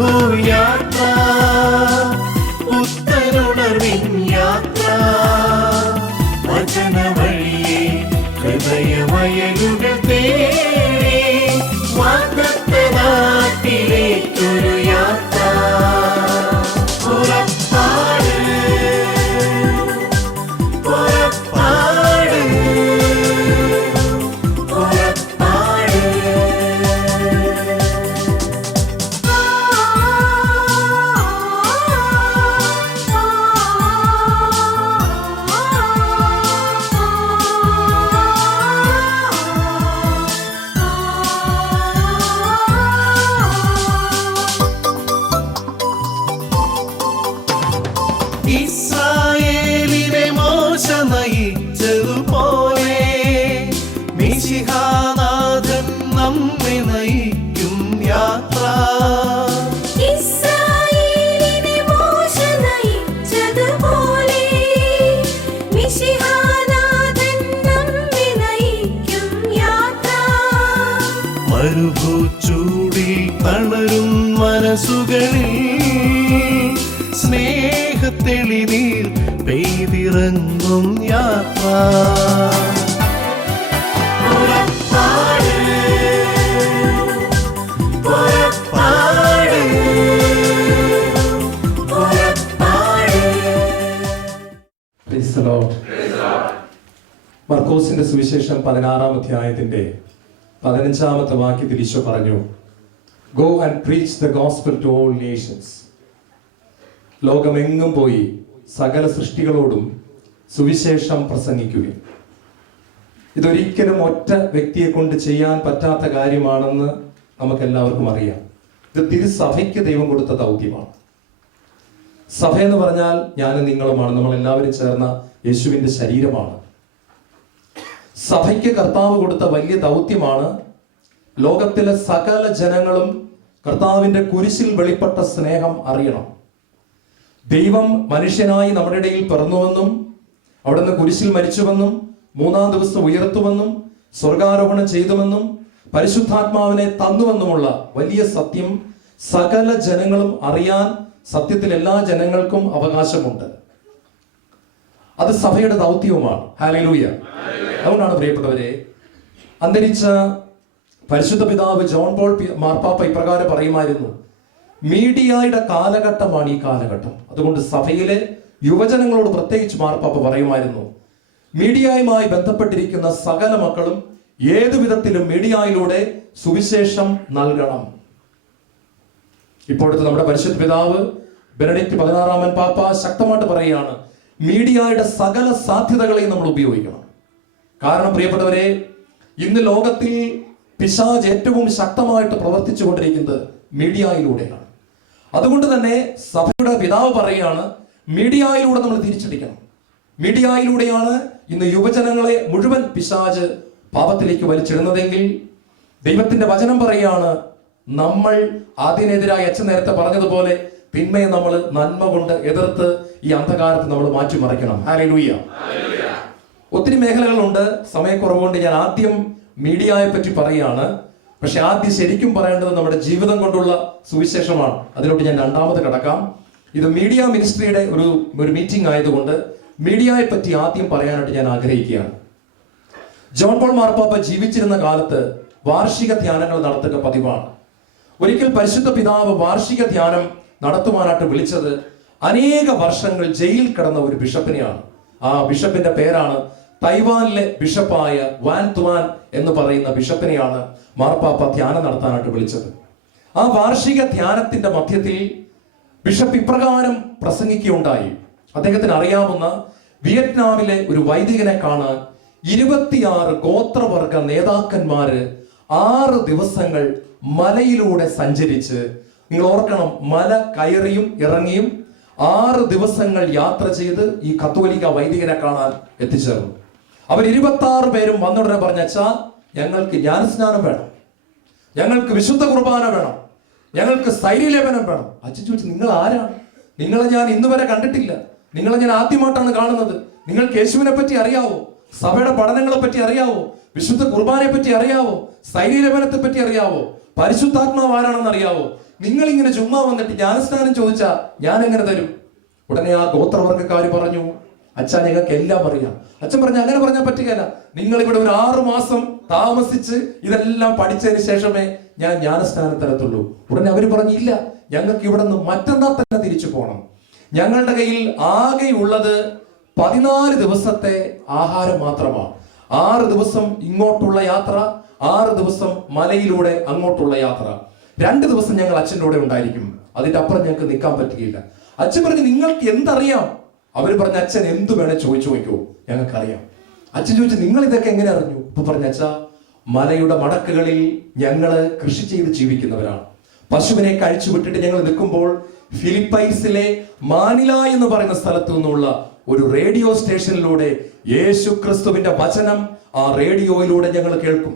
മരുഭൂയാത്ര, പുത്തനുണർവിൻ യാത്ര, വചന വഴിയെ ഹൃദയവയലുകൾ തേടി വാഗ്ദത്ത നാട്ടിലേക്കൊരു യാത്ര. പുറപ്പാട് പുറപ്പാട് പുറപ്പാട്. ഇസ്രായേലിനെ മോശ നയിച്ചതുപോലെ മിശിഹാനാഥൻ നമ്മെ നയിക്കും യാത്ര. ഇസ്രായേലിനെ മോശ നയിച്ചതുപോലെ മിശിഹാനാഥൻ നമ്മെ നയിക്കും യാത്ര. മരുഭൂച്ചൂടിൽ തളരും മനസ്സുകളിൽ സ്നേഹത്തെളിനീർ പെയ്തിറങ്ങും യാത്ര. പുറപ്പാട് പുറപ്പാട് പുറപ്പാട്. Praise the Lord. മർക്കോസിന്റെ സുവിശേഷം 16-ാം അധ്യായത്തിന്റെ 15-ാമത്തെ വാക്യത്തിൽ ഈശോ പറഞ്ഞു, go and preach the gospel to all nations. ലോകമെങ്ങും പോയി സകല സൃഷ്ടികളോടും സുവിശേഷം പ്രസംഗിക്കുകയും. ഇതൊരിക്കലും ഒറ്റ വ്യക്തിയെ കൊണ്ട് ചെയ്യാൻ പറ്റാത്ത കാര്യമാണെന്ന് നമുക്കെല്ലാവർക്കും അറിയാം. ഇത് തിരുസഭയ്ക്ക് ദൈവം കൊടുത്ത ദൗത്യമാണ്. സഭ എന്ന് പറഞ്ഞാൽ ഞാനും നിങ്ങളുമാണ്. നമ്മൾ എല്ലാവരും ചേർന്ന യേശുവിന്റെ ശരീരമാണ്. സഭയ്ക്ക് കർത്താവ് കൊടുത്ത വലിയ ദൗത്യമാണ് ലോകത്തിലെ സകല ജനങ്ങളും കർത്താവിന്റെ കുരിശിൽ വെളിപ്പെട്ട സ്നേഹം അറിയണം. ദൈവം മനുഷ്യനായി നമ്മുടെ ഇടയിൽ പിറന്നുവെന്നും അവിടുന്ന് കുരിശിൽ മരിച്ചുവെന്നും 3-ാം ദിവസം ഉയർത്തുവെന്നും സ്വർഗാരോഹണം ചെയ്തുവെന്നും പരിശുദ്ധാത്മാവിനെ തന്നുവെന്നുമുള്ള വലിയ സത്യം സകല ജനങ്ങളും അറിയാൻ സത്യത്തിൽ എല്ലാ ജനങ്ങൾക്കും അവകാശമുണ്ട്. അത് സഭയുടെ ദൗത്യവുമാണ്. ഹല്ലേലൂയ. അതുകൊണ്ടാണ് പ്രിയപ്പെട്ടവരെ, അന്തരിച്ച പരിശുദ്ധ പിതാവ് ജോൺ പോൾ മാർപ്പാപ്പ ഇപ്രകാരം പറയുമായിരുന്നു, മീഡിയയുടെ കാലഘട്ടമാണ് ഈ കാലഘട്ടം. അതുകൊണ്ട് സഭയിലെ യുവജനങ്ങളോട് പ്രത്യേകിച്ച് മാർപ്പാപ്പ പറയുമായിരുന്നു, മീഡിയയുമായി ബന്ധപ്പെട്ടിരിക്കുന്ന സകല മക്കളും ഏതു വിധത്തിലും മീഡിയയിലൂടെ സുവിശേഷം നൽകണം. ഇപ്പോഴത്തെ നമ്മുടെ പരിശുദ്ധ പിതാവ് ബെനഡിക്ട് 16-ാമൻ പാപ്പ ശക്തമായിട്ട് പറയുകയാണ്, മീഡിയയുടെ സകല സാധ്യതകളെയും നമ്മൾ ഉപയോഗിക്കണം. കാരണം പ്രിയപ്പെട്ടവരെ, ഇന്ന് ലോകത്തിൽ പിശാച് ഏറ്റവും ശക്തമായിട്ട് പ്രവർത്തിച്ചു കൊണ്ടിരിക്കുന്നത് മീഡിയയിലൂടെയാണ്. അതുകൊണ്ട് തന്നെ സഭയുടെ പിതാവ് പറയുകയാണ്, മീഡിയയിലൂടെ നമ്മൾ തിരിച്ചടിക്കണം. മീഡിയയിലൂടെയാണ് ഇന്ന് യുവജനങ്ങളെ മുഴുവൻ പിശാച് പാപത്തിലേക്ക് വലിച്ചിടുന്നതെങ്കിൽ ദൈവത്തിന്റെ വചനം പറയുകയാണ്, നമ്മൾ അതിനെതിരായി അച്ഛൻ നേരത്തെ പറഞ്ഞതുപോലെ തിന്മയെ നമ്മൾ നന്മ കൊണ്ട് എതിർത്ത് ഈ അന്ധകാരത്തെ നമ്മൾ മാറ്റിമറിക്കണം. ഹല്ലേലൂയ. ഒത്തിരി മേഖലകളുണ്ട്. സമയക്കുറവുകൊണ്ട് ഞാൻ ആദ്യം മീഡിയയെ പറ്റി പറയുകയാണ്. പക്ഷെ ആദ്യം ശരിക്കും പറയേണ്ടത് നമ്മുടെ ജീവിതം കൊണ്ടുള്ള സുവിശേഷമാണ്. അതിലോട്ട് ഞാൻ രണ്ടാമത് കടക്കാം. ഇത് മീഡിയ മിനിസ്ട്രിയുടെ ഒരു മീറ്റിംഗ് ആയതുകൊണ്ട് മീഡിയയെ പറ്റി ആദ്യം പറയാനായിട്ട് ഞാൻ ആഗ്രഹിക്കുകയാണ്. ജോൺ പോൾ മാർപ്പാപ്പ ജീവിച്ചിരുന്ന കാലത്ത് വാർഷിക ധ്യാനങ്ങൾ നടത്തുക പതിവാണ്. ഒരിക്കൽ പരിശുദ്ധ പിതാവ് വാർഷിക ധ്യാനം നടത്തുവാനായിട്ട് വിളിച്ചത് അനേക വർഷങ്ങൾ ജയിലിൽ കിടന്ന ഒരു ബിഷപ്പിനെയാണ്. ആ ബിഷപ്പിന്റെ പേരാണ് തൈവാനിലെ ബിഷപ്പായ വാൻ തുവാൻ എന്ന് പറയുന്ന ബിഷപ്പിനെയാണ് മാർപ്പാപ്പ ധ്യാനം നടത്താനായിട്ട് വിളിച്ചത്. ആ വാർഷിക ധ്യാനത്തിന്റെ മധ്യത്തിൽ ബിഷപ്പ് ഇപ്രകാരം പ്രസംഗിക്കുകയുണ്ടായി. അദ്ദേഹത്തിന് അറിയാവുന്ന വിയറ്റ്നാമിലെ ഒരു വൈദികനെ കാണാൻ 26 ഗോത്രവർഗ നേതാക്കന്മാര് 6 ദിവസങ്ങൾ മലയിലൂടെ സഞ്ചരിച്ച്, നിങ്ങൾ ഓർക്കണം, മല കയറിയും ഇറങ്ങിയും 6 ദിവസങ്ങൾ യാത്ര ചെയ്ത് ഈ കത്തോലിക്ക വൈദികനെ കാണാൻ എത്തിച്ചേർന്നു. അവർ 26 പേരും വന്നുടനെ പറഞ്ഞ, അച്ഛാ, ഞങ്ങൾക്ക് ജ്ഞാനസ്നാനം വേണം, ഞങ്ങൾക്ക് വിശുദ്ധ കുർബാന വേണം, ഞങ്ങൾക്ക് സ്ഥൈര്യലേപനം വേണം. അച്ഛൻ ചോദിച്ചു, നിങ്ങൾ ആരാണ്? നിങ്ങളെ ഞാൻ ഇന്ന് വരെ കണ്ടിട്ടില്ല, നിങ്ങളെ ഞാൻ ആദ്യമായിട്ടാണ് കാണുന്നത്. നിങ്ങൾക്ക് യേശുവിനെ പറ്റി അറിയാവോ? സഭയുടെ പഠനങ്ങളെ പറ്റി അറിയാവോ? വിശുദ്ധ കുർബാനയെ പറ്റി അറിയാവോ? സ്ഥൈര്യലേപനത്തെ പറ്റി അറിയാവോ? പരിശുദ്ധാത്മാവ് ആരാണെന്ന് അറിയാവോ? നിങ്ങൾ ഇങ്ങനെ ചുമ്മാ വന്നിട്ട് ജ്ഞാനസ്നാനം ചോദിച്ചാ ഞാൻ എങ്ങനെ തരും? ഉടനെ ആ ഗോത്രവർഗ്ഗക്കാര് പറഞ്ഞു, അച്ഛാ ഞങ്ങൾക്ക് എല്ലാം അറിയാം. അച്ഛൻ പറഞ്ഞു, അങ്ങനെ പറഞ്ഞാൽ പറ്റുകയില്ല. നിങ്ങൾ ഇവിടെ ഒരു 6 മാസം താമസിച്ച് ഇതെല്ലാം പഠിച്ചതിന് ശേഷമേ ഞാൻ ജ്ഞാനസ്നാനം തരത്തുള്ളൂ. ഉടനെ അവര് പറഞ്ഞു, ഇല്ല, ഞങ്ങൾക്ക് ഇവിടെ നിന്ന് മറ്റന്നാൾ തന്നെ തിരിച്ചു പോകണം. ഞങ്ങളുടെ കയ്യിൽ ആകെ ഉള്ളത് 14 ദിവസത്തെ ആഹാരം മാത്രമാണ്. 6 ദിവസം ഇങ്ങോട്ടുള്ള യാത്ര, 6 ദിവസം മലയിലൂടെ അങ്ങോട്ടുള്ള യാത്ര. 2 ദിവസം ഞങ്ങൾ അച്ഛൻ്റെ കൂടെ ഉണ്ടായിരിക്കും, അതിന്റെ അപ്പുറം ഞങ്ങൾക്ക് നിൽക്കാൻ പറ്റുകയില്ല. അച്ഛൻ പറഞ്ഞു, നിങ്ങൾക്ക് എന്തറിയാം? അവര് പറഞ്ഞ, അച്ഛൻ എന്തു വേണേ ചോദിച്ചു നോക്കൂ, ഞങ്ങൾക്കറിയാം. അച്ഛൻ ചോദിച്ചു, നിങ്ങൾ ഇതൊക്കെ എങ്ങനെ അറിഞ്ഞു? ഇപ്പൊ പറഞ്ഞ, അച്ഛാ, മലയുടെ മടക്കുകളിൽ ഞങ്ങള് കൃഷി ചെയ്ത് ജീവിക്കുന്നവരാണ്. പശുവിനെ കഴിച്ചു വിട്ടിട്ട് ഞങ്ങൾ നിൽക്കുമ്പോൾ ഫിലിപ്പൈൻസിലെ മാനില എന്ന് പറയുന്ന സ്ഥലത്തു നിന്നുള്ള ഒരു റേഡിയോ സ്റ്റേഷനിലൂടെ യേശു ക്രിസ്തുവിന്റെ വചനം ആ റേഡിയോയിലൂടെ ഞങ്ങൾ കേൾക്കും.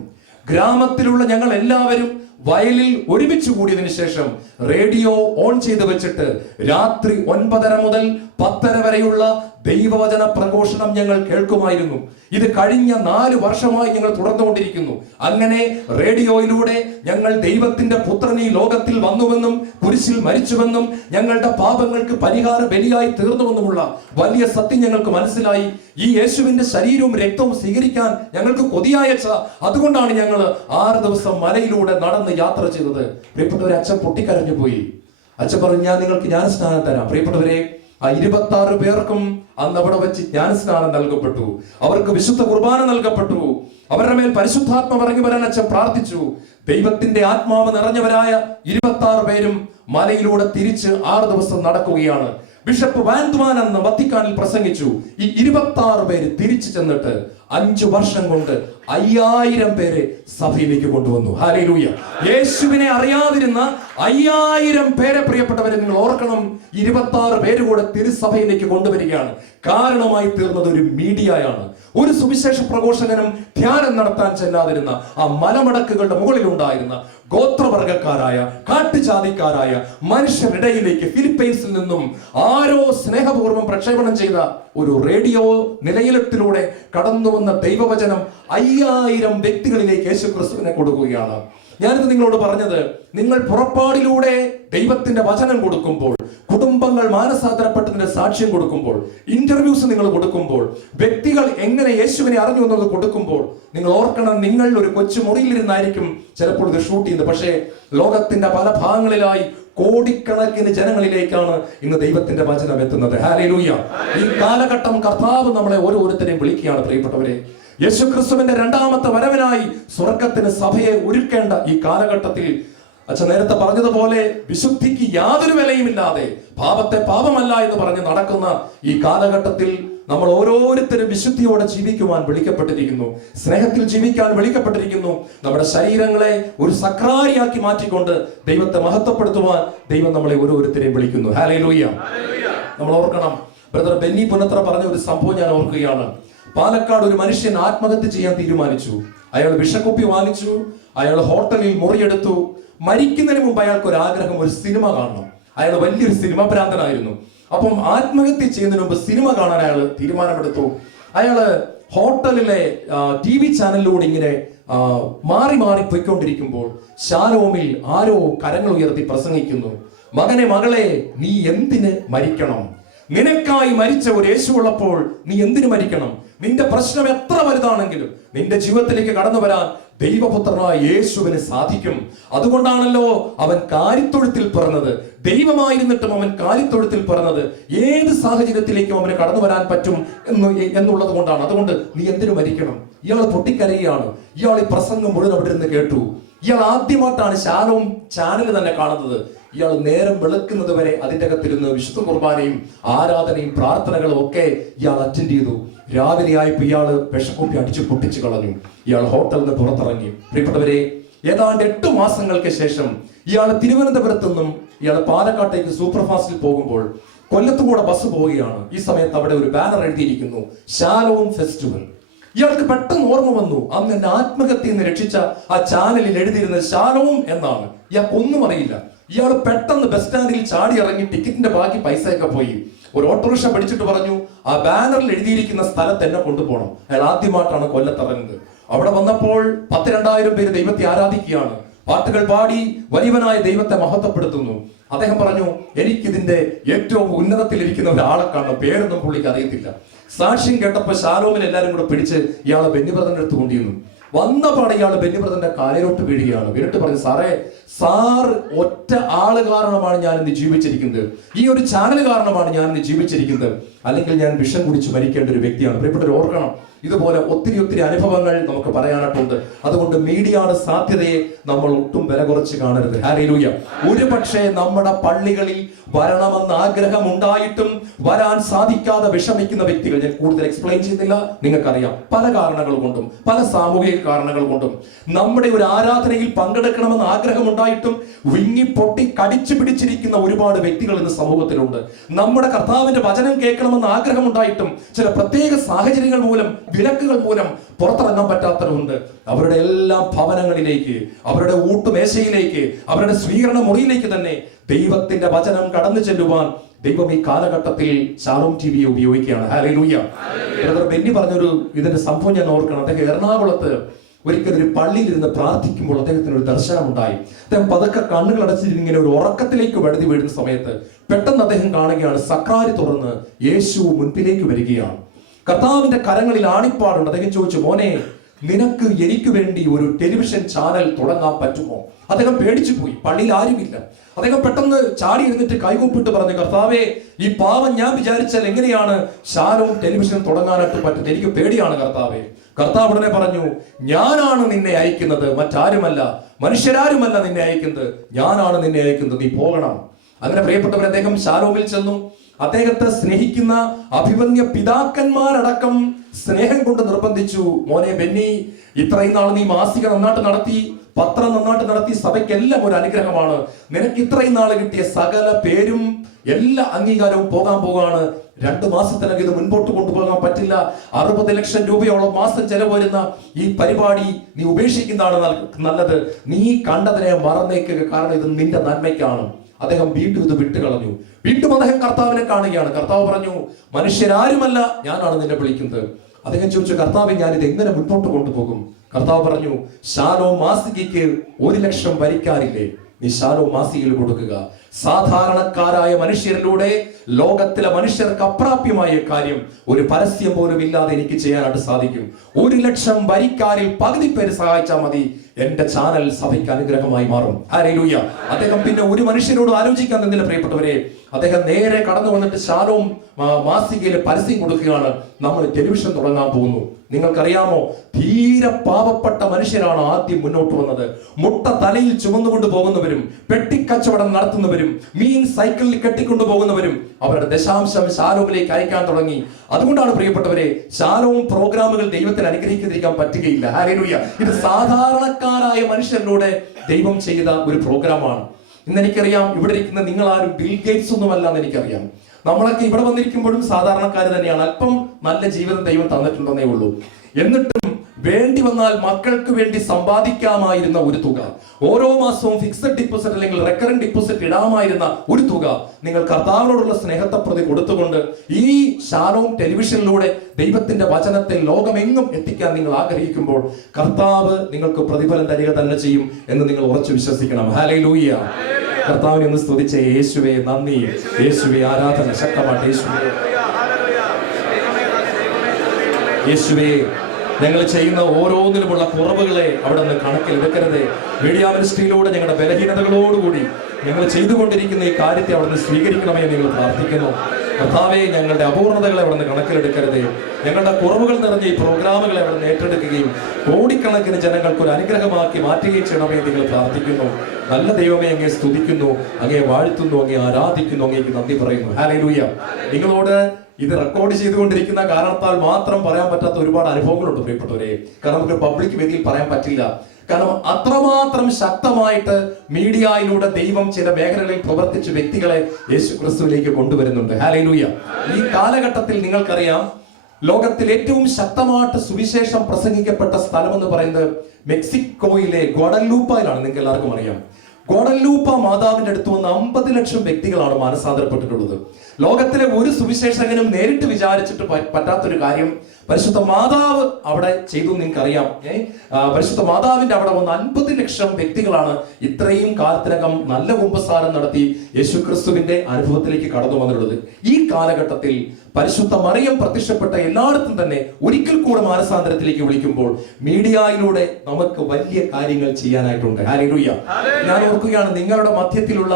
ഗ്രാമത്തിലുള്ള ഞങ്ങൾ എല്ലാവരും വയലിൽ ഒരുമിച്ച് കൂടിയതിനു ശേഷം റേഡിയോ ഓൺ ചെയ്ത് വെച്ചിട്ട് രാത്രി 9:30 മുതൽ 10:30 വരെയുള്ള ദൈവവചന പ്രഘോഷണം ഞങ്ങൾ കേൾക്കുമായിരുന്നു. ഇത് കഴിഞ്ഞ 4 വർഷമായി ഞങ്ങൾ തുടർന്നുകൊണ്ടിരിക്കുന്നു. അങ്ങനെ റേഡിയോയിലൂടെ ഞങ്ങൾ ദൈവത്തിന്റെ പുത്രൻ ഈ ലോകത്തിൽ വന്നുവെന്നും കുരിശിൽ മരിച്ചുവെന്നും ഞങ്ങളുടെ പാപങ്ങൾക്ക് പരിഹാര ബലിയായി തീർന്നുവെന്നുമുള്ള വലിയ സത്യം ഞങ്ങൾക്ക് മനസ്സിലായി. ഈ യേശുവിന്റെ ശരീരവും രക്തവും സ്വീകരിക്കാൻ ഞങ്ങൾക്ക് കൊതിയായച്ച, അതുകൊണ്ടാണ് ഞങ്ങൾ 6 ദിവസം മലയിലൂടെ നടന്ന് യാത്ര ചെയ്തത്. പ്രിയപ്പെട്ടവരെ, അച്ഛൻ പൊട്ടിക്കരഞ്ഞു പോയി. അച്ഛൻ പറഞ്ഞു, ഞാൻ നിങ്ങൾക്ക് ജ്ഞാനസ്നാനം തരാം. പ്രിയപ്പെട്ടവരെ, ആ 26 പേർക്കും അന്ന് അവിടെ വെച്ച് ജ്ഞാനസ്നാനം നൽകപ്പെട്ടു. അവർക്ക് വിശുദ്ധ കുർബാന നൽകപ്പെട്ടു. അവരുടെ മേൽ പരിശുദ്ധാത്മ ഇറങ്ങി വരാൻ അച്ഛൻ പ്രാർത്ഥിച്ചു. ദൈവത്തിന്റെ ആത്മാവ് നിറഞ്ഞവരായ 26 പേരും മലയിലൂടെ തിരിച്ച് 6 ദിവസം നടക്കുകയാണ്. ബിഷപ്പ് വാൻഡ്മാൻ എന്ന വത്തിക്കാനിൽ പ്രസംഗിച്ചു. ഈ 26 പേര് തിരിച്ചു ചെന്നിട്ട് 5 വർഷം കൊണ്ട് 5000 പേരെ സഭയിലേക്ക് കൊണ്ടുവന്നു. ഹല്ലേലൂയ. യേശുവിനെ അറിയാതിരുന്ന 5000 പേരെ, പ്രിയപ്പെട്ടവരെ, നിങ്ങൾ ഓർക്കണം, 26 പേര് കൂടെ തിരുസഭയിലേക്ക് കൊണ്ടുവരികയാണ്. കാരണമായി തീർന്നത് ഒരു മീഡിയയാണ്. ഒരു സുവിശേഷ പ്രഘോഷകനും ധ്യാനം നടത്താൻ ചെല്ലാതിരുന്ന ആ മലമടക്കുകളുടെ മുകളിൽ ഉണ്ടായിരുന്ന ഗോത്രവർഗക്കാരായ കാട്ടുജാതിക്കാരായ മനുഷ്യരിടയിലേക്ക് ഫിലിപ്പൈൻസിൽ നിന്നും ആരോ സ്നേഹപൂർവ്വം പ്രക്ഷേപണം ചെയ്ത ഒരു റേഡിയോ നിലയിലത്തിലൂടെ കടന്നു വന്ന ദൈവവചനം 5000 വ്യക്തികളിലേക്ക് യേശു ക്രിസ്തുവിനെ കൊടുക്കുകയാണ്. ഞാനിത് നിങ്ങളോട് പറഞ്ഞത്, നിങ്ങൾ പുറപ്പാടിലൂടെ ദൈവത്തിന്റെ വചനം കൊടുക്കുമ്പോൾ, കുടുംബങ്ങൾ മാനസാന്തരപ്പെട്ടതിന്റെ സാക്ഷ്യം കൊടുക്കുമ്പോൾ, ഇന്റർവ്യൂസ് നിങ്ങൾ കൊടുക്കുമ്പോൾ, വ്യക്തികൾ എങ്ങനെ യേശുവിനെ അറിഞ്ഞു എന്നത് കൊടുക്കുമ്പോൾ, നിങ്ങൾ ഓർക്കണം, നിങ്ങൾ ഒരു കൊച്ചു മുറിയിലിരുന്നായിരിക്കും ചിലപ്പോൾ ഇത് ഷൂട്ട് ചെയ്യുന്നത്. പക്ഷേ ലോകത്തിന്റെ പല ഭാഗങ്ങളിലായി കോടിക്കണക്കിന് ജനങ്ങളിലേക്കാണ് ഇന്ന് ദൈവത്തിന്റെ വചനം എത്തുന്നത്. ഹല്ലേലൂയ. ഈ കാലഘട്ടം കർത്താവ് നമ്മളെ ഓരോരുത്തരെയും വിളിക്കുകയാണ്. പ്രിയപ്പെട്ടവരെ, യേശുക്രിസ്തുവിന്റെ 2ാമത്തെ വരവിനായി സ്വർഗത്തിന് സഭയെ ഒരുക്കേണ്ട ഈ കാലഘട്ടത്തിൽ, അച്ഛൻ നേരത്തെ പറഞ്ഞതുപോലെ, വിശുദ്ധിക്ക് യാതൊരു വിലയുമില്ലാതെ പാപത്തെ പാപമല്ല എന്ന് പറഞ്ഞ് നടക്കുന്ന ഈ കാലഘട്ടത്തിൽ നമ്മൾ ഓരോരുത്തരും വിശുദ്ധിയോടെ ജീവിക്കുവാൻ വിളിക്കപ്പെട്ടിരിക്കുന്നു. സ്നേഹത്തിൽ ജീവിക്കാൻ വിളിക്കപ്പെട്ടിരിക്കുന്നു. നമ്മുടെ ശരീരങ്ങളെ ഒരു സക്രാരിയാക്കി മാറ്റിക്കൊണ്ട് ദൈവത്തെ മഹത്വപ്പെടുത്തുവാൻ ദൈവം നമ്മളെ ഓരോരുത്തരെയും വിളിക്കുന്നു. ഹല്ലേലൂയ. നമ്മൾ ഓർക്കണം, ബ്രദർ ബെന്നി പുനത്ര പറഞ്ഞ ഒരു സംഭവം ഞാൻ ഓർക്കുകയാണ്. പാലക്കാട് ഒരു മനുഷ്യൻ ആത്മഹത്യ ചെയ്യാൻ തീരുമാനിച്ചു. അയാൾ വിഷക്കുപ്പി വാങ്ങിച്ചു. അയാൾ ഹോട്ടലിൽ മുറിയെടുത്തു. മരിക്കുന്നതിന് മുമ്പ് അയാൾക്ക് ഒരു ആഗ്രഹം, ഒരു സിനിമ കാണണം. അയാൾ വലിയൊരു സിനിമ ഭ്രാന്തനായിരുന്നു. അപ്പം ആത്മഹത്യ ചെയ്യുന്നതിന് മുമ്പ് സിനിമ കാണാൻ അയാൾ തീരുമാനമെടുത്തു. അയാള് ഹോട്ടലിലെ TV ചാനലിലൂടെ ഇങ്ങനെ മാറി മാറി പോയിക്കൊണ്ടിരിക്കുമ്പോൾ ശാലോമിൽ ആരോ കരങ്ങൾ ഉയർത്തി പ്രസംഗിക്കുന്നു. മകനെ, മകളെ, നീ എന്തിന് മരിക്കണം? നിനക്കായി മരിച്ച ഒരു യേശു ഉള്ളപ്പോൾ നീ എന്തിനു മരിക്കണം? നിന്റെ പ്രശ്നം എത്ര വലുതാണെങ്കിലും നിന്റെ ജീവിതത്തിലേക്ക് കടന്നു വരാൻ ദൈവപുത്രനായ യേശുവിന് സാധിക്കും. അതുകൊണ്ടാണല്ലോ അവൻ കാലിത്തൊഴുത്തിൽ പിറന്നത്. ദൈവമായിരുന്നിട്ടും അവൻ കാലിത്തൊഴുത്തിൽ പിറന്നത്. ഏത് സാഹചര്യത്തിലേക്കും അവന് കടന്നു വരാൻ പറ്റും എന്നുള്ളത് കൊണ്ടാണ്. അതുകൊണ്ട് നീ എന്തിനു മരിക്കണം? ഇയാൾ പൊട്ടിക്കരയുകയാണ്. ഇയാൾ ഈ പ്രസംഗം മുഴുവൻ അവിടെ ഇരുന്ന് കേട്ടു. ഇയാൾ ആദ്യമായിട്ടാണ് ശാലോം ചാനൽ തന്നെ കാണുന്നത്. ഇയാൾ നേരം വെളുക്കുന്നത് വരെ അതിൻ്റെ അകത്തിരുന്ന് വിശുദ്ധ കുർബാനയും ആരാധനയും പ്രാർത്ഥനകളും ഒക്കെ ഇയാൾ അറ്റൻഡ് ചെയ്തു. രാവിലെ ആയപ്പോൾ ഇയാള് വിഷക്കുപ്പി അടിച്ചു പൊട്ടിച്ചു കളഞ്ഞു. ഇയാൾ ഹോട്ടലിൽ നിന്ന് പുറത്തിറങ്ങി. പ്രിയപ്പെട്ടവരെ, ഏതാണ്ട് 8 മാസങ്ങൾക്ക് ശേഷം ഇയാൾ തിരുവനന്തപുരത്തു നിന്നും ഇയാൾ പാലക്കാട്ടേക്ക് സൂപ്പർ ഫാസ്റ്റിൽ പോകുമ്പോൾ കൊല്ലത്തുകൂടെ ബസ് പോവുകയാണ്. ഈ സമയത്ത് അവിടെ ഒരു ബാനർ എഴുതിയിരിക്കുന്നു, ശാലോം ഫെസ്റ്റിവൽ. ഇയാൾക്ക് പെട്ടെന്ന് ഓർമ്മ വന്നു, അന്ന് എന്നെ ആത്മഹത്യയിൽ നിന്ന് രക്ഷിച്ച ആ ചാനലിൽ എഴുതിയിരുന്നത് ശാലോം എന്നാണ്. ഇയാൾക്കൊന്നും അറിയില്ല. ഇയാൾ പെട്ടെന്ന് ബസ് സ്റ്റാൻഡിൽ ചാടി ഇറങ്ങി ടിക്കറ്റിന്റെ ബാക്കി പൈസയൊക്കെ പോയി ഒരു ഓട്ടോറിക്ഷ പിടിച്ചിട്ട് പറഞ്ഞു, ആ ബാനറിൽ എഴുതിയിരിക്കുന്ന സ്ഥലത്ത് എന്നെ കൊണ്ടുപോകണം. അയാൾ ആദ്യമായിട്ടാണ് കൊല്ലത്തിറങ്ങുന്നത്. അവിടെ വന്നപ്പോൾ 10,000-2000 പേര് ദൈവത്തെ ആരാധിക്കുകയാണ്. പാട്ടുകൾ പാടി വലിയവനായ ദൈവത്തെ മഹത്വപ്പെടുത്തുന്നു. അദ്ദേഹം പറഞ്ഞു, എനിക്കിതിന്റെ ഏറ്റവും ഉന്നതത്തിലിരിക്കുന്ന ഒരാളെ കാണണം, പേരൊന്നും പുള്ളിക്ക് അറിയത്തില്ല. സാക്ഷ്യം കേട്ടപ്പോൾ ശാലോമിൽ എല്ലാവരും കൂടെ പിടിച്ച് ഇയാളെ ബെന്നി അടുത്ത് കൊണ്ടിരുന്നു. വന്ന പാടെ ഇയാൾ ബെന്നി ബ്രദറിന്റെ കാലിലോട്ട് വീഴുകയാണ്. വീണിട്ട് പറഞ്ഞു, സാർ ഒറ്റ ആള് കാരണമാണ് ഞാൻ ഇന്ന് ജീവിച്ചിരിക്കുന്നത്, ഈ ഒരു ചാനൽ കാരണമാണ് ഞാൻ ഇന്ന് ജീവിച്ചിരിക്കുന്നത്, അല്ലെങ്കിൽ ഞാൻ വിഷം കുടിച്ച് മരിക്കേണ്ട ഒരു വ്യക്തിയാണ്. പ്രിയപ്പെട്ടവർ ഓർക്കണം, ഇതുപോലെ ഒത്തിരി അനുഭവങ്ങൾ നമുക്ക് പറയാനായിട്ടുണ്ട്. അതുകൊണ്ട് മീഡിയയുടെ സാധ്യതയെ നമ്മൾ ഒട്ടും വില കുറച്ച് കാണരുത്. ഹല്ലേലൂയ. ഒരു പക്ഷേ നമ്മുടെ പള്ളികളിൽ വരണമെന്ന് ആഗ്രഹം ഉണ്ടായിട്ടും വരാൻ സാധിക്കാതെ വിഷമിക്കുന്ന വ്യക്തികൾ, ഞാൻ കൂടുതൽ എക്സ്പ്ലെയിൻ ചെയ്യുന്നില്ല, നിങ്ങൾക്കറിയാം, പല കാരണങ്ങൾ കൊണ്ടും പല സാമൂഹിക കാരണങ്ങൾ കൊണ്ടും നമ്മുടെ ഒരു ആരാധനയിൽ പങ്കെടുക്കണമെന്ന് ആഗ്രഹം ഉണ്ടായിട്ടും വിങ്ങി പൊട്ടി കടിച്ചു പിടിച്ചിരിക്കുന്ന ഒരുപാട് വ്യക്തികൾ ഇന്ന് സമൂഹത്തിലുണ്ട്. നമ്മുടെ കർത്താവിന്റെ വചനം കേൾക്കണമെന്ന് ആഗ്രഹം ഉണ്ടായിട്ടും ചില പ്രത്യേക സാഹചര്യങ്ങൾ മൂലം, വിലക്കുകൾ മൂലം പുറത്തിറങ്ങാൻ പറ്റാത്തവരുണ്ട്. അവരുടെ എല്ലാ ഭവനങ്ങളിലേക്ക്, അവരുടെ ഊട്ടുമേശയിലേക്ക്, അവരുടെ സ്വീകരണ മുറിയിലേക്ക് തന്നെ ദൈവത്തിന്റെ വചനം കടന്നു ചെല്ലുവാൻ ദൈവം ഈ കാലഘട്ടത്തിൽ ശാലോം ടിവിയെ ഉപയോഗിക്കുകയാണ്. ഹല്ലേലൂയ. ബ്രദർ ബെന്നി പറഞ്ഞൊരു ഇതിന്റെ സംഭവം ഞാൻ ഓർക്കണം. അദ്ദേഹം എറണാകുളത്ത് ഒരിക്കലും ഒരു പള്ളിയിൽ ഇരുന്ന് പ്രാർത്ഥിക്കുമ്പോൾ അദ്ദേഹത്തിന് ഒരു ദർശനം ഉണ്ടായി. അദ്ദേഹം പതുക്കെ കണ്ണുകൾ അടച്ചിട്ട് ഇങ്ങനെ ഒരു ഉറക്കത്തിലേക്ക് വഴുതി വീഴുന്ന സമയത്ത് പെട്ടെന്ന് അദ്ദേഹം കാണുകയാണ്, സക്രാരി തുറന്ന് യേശു മുൻപിലേക്ക് വരികയാണ്. കർത്താവിന്റെ കരങ്ങളിൽ ആണിപ്പാടുണ്ട്. അദ്ദേഹം ചോദിച്ചു, മോനെ, നിനക്ക് എനിക്ക് വേണ്ടി ഒരു ടെലിവിഷൻ ചാനൽ തുടങ്ങാൻ പറ്റുമോ? അദ്ദേഹം പേടിച്ചു പോയി. പള്ളിയിൽ ആരുമില്ല. അദ്ദേഹം പെട്ടെന്ന് ചാടി ഇരുന്നിട്ട് കൈകൂപ്പിട്ട് പറഞ്ഞു, കർത്താവേ, ഈ പാവം ഞാൻ വിചാരിച്ചാൽ എങ്ങനെയാണ് ശാലോം ടെലിവിഷൻ തുടങ്ങാനായിട്ട് പറ്റുന്നത്? എനിക്ക് പേടിയാണ് കർത്താവേ. കർത്താവ് ഉടനെ പറഞ്ഞു, ഞാനാണ് നിന്നെ അയക്കുന്നത്, മറ്റാരുമല്ല, മനുഷ്യരാരുമല്ല നിന്നെ അയക്കുന്നത്, ഞാനാണ് നിന്നെ അയക്കുന്നത്, നീ പോകണം. അങ്ങനെ പ്രിയപ്പെട്ടവർ, അദ്ദേഹം ശാലോമിൽ ചെന്നു. അദ്ദേഹത്തെ സ്നേഹിക്കുന്ന അഭിമന്യ പിതാക്കന്മാരടക്കം സ്നേഹം കൊണ്ട് നിർബന്ധിച്ചു, മോനെ ബെന്നി, ഇത്രയും നാൾ നീ മാസിക നന്നായിട്ട് നടത്തി, പത്രം നന്നായിട്ട് നടത്തി, സഭയ്ക്കെല്ലാം ഒരു അനുഗ്രഹമാണ്. നിനക്ക് ഇത്രയും നാൾ കിട്ടിയ സകല പേരും എല്ലാ അംഗീകാരവും പോകാൻ പോകാണ്. 2 മാസത്തിനകം ഇത് മുൻപോട്ട് കൊണ്ടുപോകാൻ പറ്റില്ല. 60 ലക്ഷം രൂപയോളം മാസം ചെലവ് വരുന്ന ഈ പരിപാടി നീ ഉപേക്ഷിക്കുന്നതാണ് നല്ലത്. നീ കണ്ടതിനെ മറന്നേക്കുക, കാരണം ഇത് നിന്റെ നന്മയ്ക്കാണ്. അദ്ദേഹം വീണ്ടും ഇത് വിട്ടുകളഞ്ഞു. വീണ്ടും അദ്ദേഹം കർത്താവിനെ കാണുകയാണ്. കർത്താവ് പറഞ്ഞു, മനുഷ്യരാരുമല്ല, ഞാനാണ് നിന്നെ വിളിക്കുന്നത്. അദ്ദേഹം ചോദിച്ചു, കർത്താവെ, ഞാൻ ഇത് എങ്ങനെ മുൻപോട്ട് കൊണ്ടുപോകും? കർത്താവ് പറഞ്ഞു, ശാലോം മാസികയ്ക്ക് 1 ലക്ഷം വരിക്കാരില്ലേ, നീ ശാലോം മാസികയിൽ കൊടുക്കുക. സാധാരണക്കാരായ മനുഷ്യരിലൂടെ ലോകത്തിലെ മനുഷ്യർക്ക് അപ്രാപ്യമായ കാര്യം ഒരു പരസ്യം പോലും ഇല്ലാതെ എനിക്ക് ചെയ്യാനായിട്ട് സാധിക്കും. 1 ലക്ഷം വരിക്കാരിൽ പകുതി പേര് സഹായിച്ചാൽ മതി, എന്റെ ചാനൽ സഭയ്ക്ക് അനുഗ്രഹമായി മാറും. ഹല്ലേലൂയ. അദ്ദേഹം പിന്നെ ഒരു മനുഷ്യരോട് ആലോചിക്കാൻ നിന്നില്ല പ്രിയപ്പെട്ടവരെ. അദ്ദേഹം നേരെ കടന്നു വന്നിട്ട് ശാലോം മാസികയിൽ പരസ്യം കൊടുക്കുകയാണ്, നമ്മൾ ടെലിവിഷൻ തുടങ്ങാൻ പോകുന്നു. നിങ്ങൾക്കറിയാമോ, തീരെ പാവപ്പെട്ട മനുഷ്യരാണ് ആദ്യം മുന്നോട്ട് വന്നത്. മുട്ട തലയിൽ ചുമന്നുകൊണ്ട് പോകുന്നവരും, പെട്ടിക്കച്ചവടം നടത്തുന്നവരും, മീൻ സൈക്കിളിൽ കെട്ടിക്കൊണ്ടു പോകുന്നവരും അവരുടെ ദശാംശം ശാലോമിലേക്ക് അയക്കാൻ തുടങ്ങി. അതുകൊണ്ടാണ് പ്രിയപ്പെട്ടവരെ, ശാലോം പ്രോഗ്രാമുകൾ ദൈവത്തിൽ അനുഗ്രഹിക്കാതിരിക്കാൻ പറ്റുകയില്ല. ഹല്ലേലൂയ. ഇത് സാധാരണക്കാരായ മനുഷ്യരിലൂടെ ദൈവം ചെയ്ത ഒരു പ്രോഗ്രാമാണ്. ഇന്ന് എനിക്കറിയാം, ഇവിടെ ഇരിക്കുന്ന നിങ്ങൾ ആരും ബിൽ ഗേറ്റ്സ് ഒന്നുമല്ല എന്ന് എനിക്കറിയാം. നമ്മളൊക്കെ ഇവിടെ വന്നിരിക്കുമ്പോഴും സാധാരണക്കാർ തന്നെയാണ്. അല്പം നല്ല ജീവിതം ദൈവം തന്നിട്ടുണ്ടെന്നേ ഉള്ളൂ. എന്നിട്ടും വേണ്ടി വന്നാൽ മക്കൾക്ക് വേണ്ടി സമ്പാദിക്കാമായിരുന്ന ഒരു തുക, ഓരോ മാസവും ഫിക്സഡ് ഡിപ്പോസിറ്റ് അല്ലെങ്കിൽ റെക്കറിംഗ് ഡിപ്പോസിറ്റ് ഇടാമായിരുന്ന ഒരു തുക നിങ്ങൾ കർത്താവിനോടുള്ള സ്നേഹത്തെ പ്രതി കൊടുത്തുകൊണ്ട് ഈ ശാലോം ടെലിവിഷനിലൂടെ ദൈവത്തിന്റെ വചനത്തെ ലോകമെങ്ങും എത്തിക്കാൻ നിങ്ങൾ ആഗ്രഹിക്കുമ്പോൾ കർത്താവ് നിങ്ങൾക്ക് പ്രതിഫലം തരിക തന്നെ ചെയ്യും എന്ന് നിങ്ങൾ ഉറച്ചു വിശ്വസിക്കണം. ഹല്ലേലൂയ. കർത്താവിനെ ഒന്ന് സ്തുതിച്ച യേശുവേ നന്ദി, യേശുവേ ആരാധന, ശക്തമായിട്ട് യേശുവേ. ഞങ്ങൾ ചെയ്യുന്ന ഓരോന്നിലുമുള്ള കുറവുകളെ അവിടെ നിന്ന് കണക്കിലെടുക്കരുത്. മീഡിയ മിനിസ്ട്രിയിലൂടെ ഞങ്ങളുടെ ബലഹീനതകളോടുകൂടി ഞങ്ങൾ ചെയ്തുകൊണ്ടിരിക്കുന്ന ഈ കാര്യത്തെ അവിടെ നിന്ന് സ്വീകരിക്കണമേ നിങ്ങൾ പ്രാർത്ഥിക്കുന്നു. കർത്താവേ, ഞങ്ങളുടെ അപൂർണതകളെ അവിടെ നിന്ന് കണക്കിലെടുക്കരുത്. ഞങ്ങളുടെ കുറവുകൾ നിറഞ്ഞ ഈ പ്രോഗ്രാമുകളെ അവിടെ നിന്ന് ഏറ്റെടുക്കുകയും കോടിക്കണക്കിന് ജനങ്ങൾക്ക് ഒരു അനുഗ്രഹമാക്കി മാറ്റുകയും ചെയ്യണമേ നിങ്ങൾ പ്രാർത്ഥിക്കുന്നു. നല്ല ദൈവമേ, അങ്ങേ സ്തുതിക്കുന്നു, അങ്ങേ വാഴ്ത്തുന്നു, അങ്ങേ ആരാധിക്കുന്നു, അങ്ങേക്ക് നന്ദി പറയുന്നു. ഹല്ലേലൂയ. നിങ്ങളോട് ഇത് റെക്കോർഡ് ചെയ്തുകൊണ്ടിരിക്കുന്ന കാരണത്താൽ മാത്രം പറയാൻ പറ്റാത്ത ഒരുപാട് അനുഭവങ്ങളുണ്ട് പ്രിയപ്പെട്ടവരെ. കാരണം നമുക്ക് പബ്ലിക് വേദിയിൽ പറയാൻ പറ്റില്ല. കാരണം അത്രമാത്രം ശക്തമായിട്ട് മീഡിയയിലൂടെ ദൈവം ചില മേഖലകളിൽ പ്രവർത്തിച്ച വ്യക്തികളെ യേശു ക്രിസ്തുവിലേക്ക് കൊണ്ടുവരുന്നുണ്ട്. ഹല്ലേലൂയ. ഈ കാലഘട്ടത്തിൽ നിങ്ങൾക്കറിയാം, ലോകത്തിൽ ഏറ്റവും ശക്തമായിട്ട് സുവിശേഷം പ്രസംഗിക്കപ്പെട്ട സ്ഥലം എന്ന് പറയുന്നത് മെക്സിക്കോയിലെ ഗ്വാഡലൂപ്പയിലാണ്. നിങ്ങൾക്ക് എല്ലാവർക്കും അറിയാം. ഗ്വാഡലൂപ്പ മാതാവിന്റെ അടുത്ത് വന്ന് 50 ലക്ഷം വ്യക്തികളാണ് മാനസാന്തരപ്പെട്ടിട്ടുള്ളത്. ലോകത്തിലെ ഒരു സുവിശേഷകനും നേരിട്ട് വിചാരിച്ചിട്ട് പറ്റാത്തൊരു കാര്യം, പരിശുദ്ധ മാതാവ് അവിടെ ചെയ്തു നിങ്ങൾക്കറിയാം. പരിശുദ്ധ മാതാവിന്റെ അവിടെ വന്ന് 50 ലക്ഷം വ്യക്തികളാണ് ഇത്രയും കാലത്തിനകം നല്ല കുമ്പസാരം നടത്തി യേശുക്രിസ്തുവിന്റെ അനുഭവത്തിലേക്ക് കടന്നു വന്നിട്ടുള്ളത്. ഈ കാലഘട്ടത്തിൽ പരിശുദ്ധ മറിയം പ്രത്യക്ഷപ്പെട്ട എല്ലായിടത്തും തന്നെ ഒരിക്കൽ കൂടെ മാനസാന്തരത്തിലേക്ക് വിളിക്കുമ്പോൾ മീഡിയയിലൂടെ നമുക്ക് വലിയ കാര്യങ്ങൾ ചെയ്യാനായിട്ടുണ്ട്. ഹല്ലേലൂയ. ഞാൻ ഓർക്കുകയാണ്, നിങ്ങളുടെ മധ്യത്തിലുള്ള